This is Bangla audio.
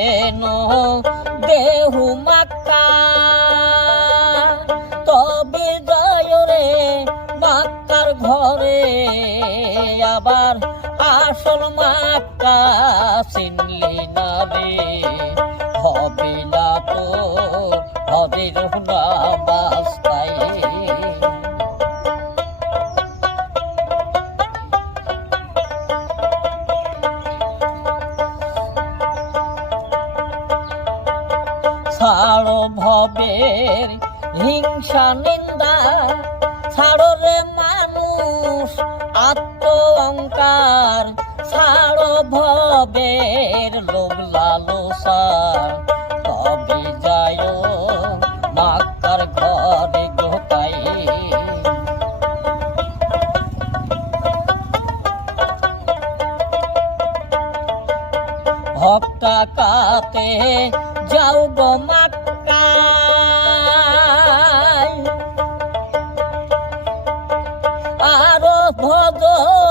এনো দেহু মাক্কা তবে যায় রে মাক্কার ঘরে আবার আসল মাক্কা চিনলি না রে হবে না তো হজের নামাজ তাই ছাড়ো ভবের হিংসা নিন্দা ছাড়ো রে মানুষ আত্ম অহংকার ছাড়ো ভবের লোভ লালসা তবে যায় মাক্কার ঘরে গোতাই ভক্তা কাতে যাও গো মাক্কায় আরো ভজন